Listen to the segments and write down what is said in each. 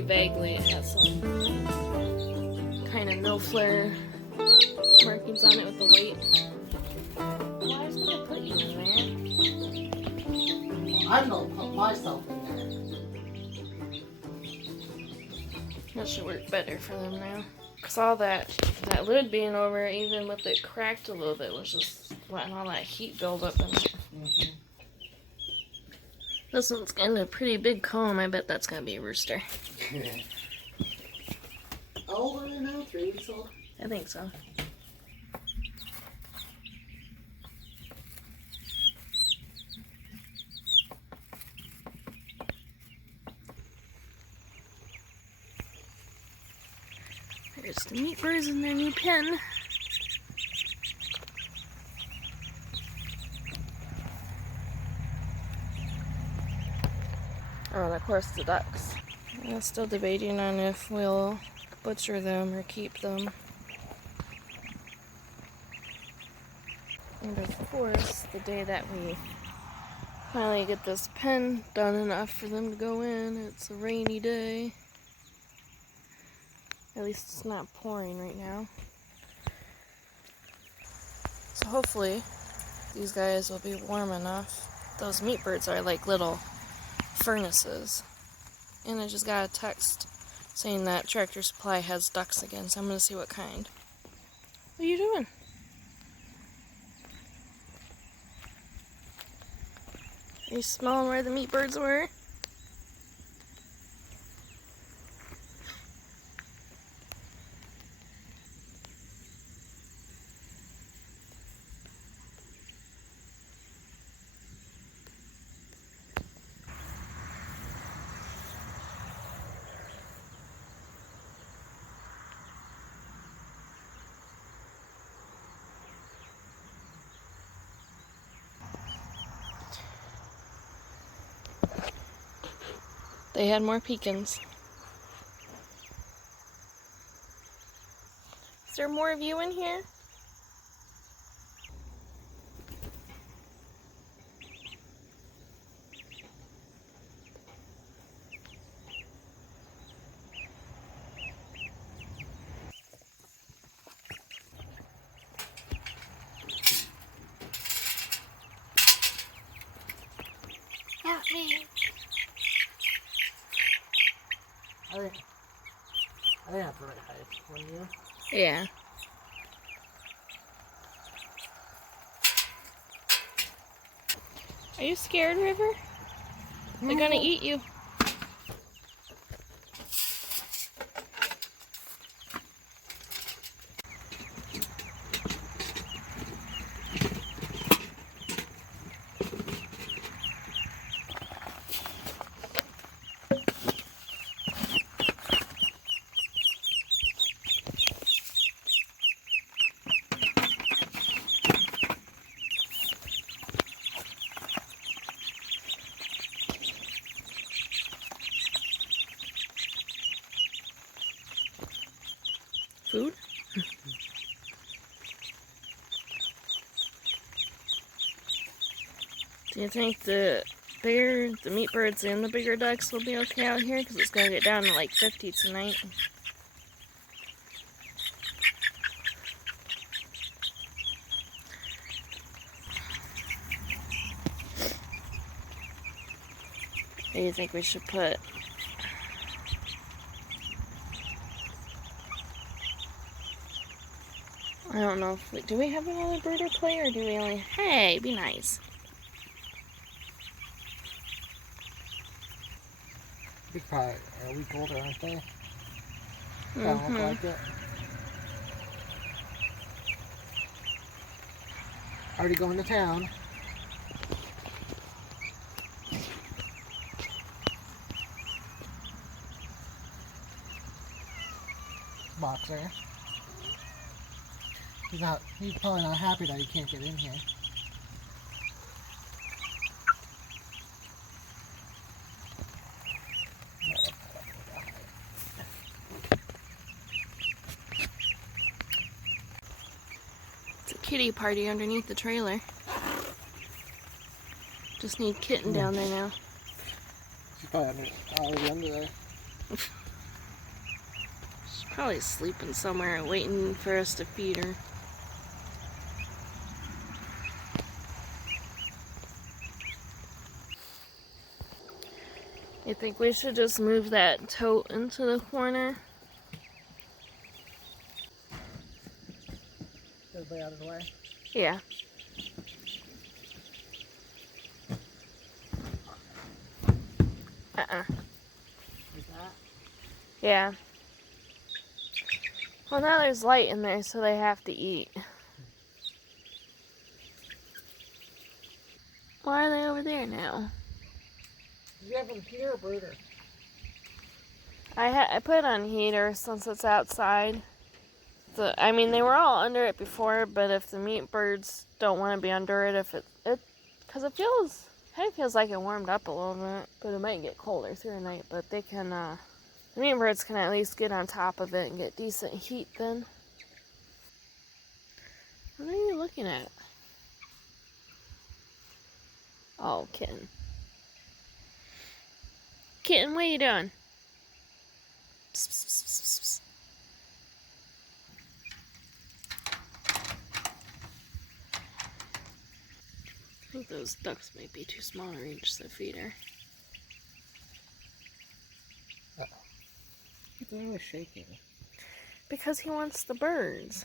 very vaguely it has some kind of no flare markings on it with the white. Why is gonna put you in there? I'm gonna put myself in there. That should work better for them now. Cause all that lid being over, even with it cracked a little bit, was just letting all that heat build up in it. Mm-hmm. This one's got a pretty big comb. I bet that's gonna be a rooster. How old are they now? 3 weeks old? I think so. There's the meat birds in their new pen. Oh, and of course the ducks. I'm still debating on if we'll butcher them or keep them. And of course, the day that we finally get this pen done enough for them to go in, it's a rainy day. At least it's not pouring right now. So hopefully these guys will be warm enough. Those meat birds are like little furnaces. And I just got a text saying that Tractor Supply has ducks again, so I'm going to see what kind. What are you doing? Are you smelling where the meat birds were? They had more pecans. Is there more of you in here? Help me. I think that's the right height, wouldn't you? Yeah. Are you scared, River? They're gonna eat you. Food? Do you think the meat birds and the bigger ducks will be okay out here? Because it's gonna get down to like 50 tonight. Do you think we should put I don't know if do we have another bird or play, or do we only hey, be nice. They're probably a week older, aren't they? Look like it. Already going to town. Boxer. He's probably not happy that he can't get in here. It's a kitty party underneath the trailer. Just need Kitten down there now. She's probably already under there. Probably sleeping somewhere waiting for us to feed her. You think we should just move that tote into the corner? Everybody out of the way. Yeah. Like that? Yeah. Well, now there's light in there, so they have to eat. Why are they over there now? Do you have a heater or brooder? I put it on heater since it's outside. I mean, they were all under it before, but if the meat birds don't want to be under it, because it kind of feels like it warmed up a little bit, but it might get colder through the night. But they can, the meat birds can at least get on top of it and get decent heat then. What are you looking at? Oh, kitten. Kitten, what are you doing? Psst, psst, psst, psst, psst. I think those ducks might be too small to reach the feeder. They're really shaking. Because he wants the birds.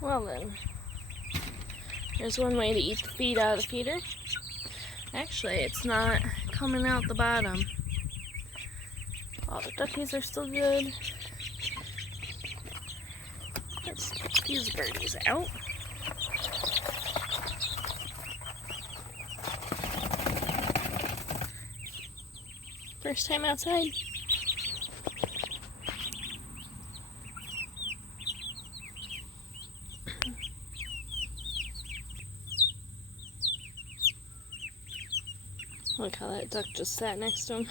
Well then, there's one way to eat the feed out of the feeder. Actually, it's not coming out the bottom. All the duckies are still good. Let's get these birdies out. First time outside. Look how that duck just sat next to him.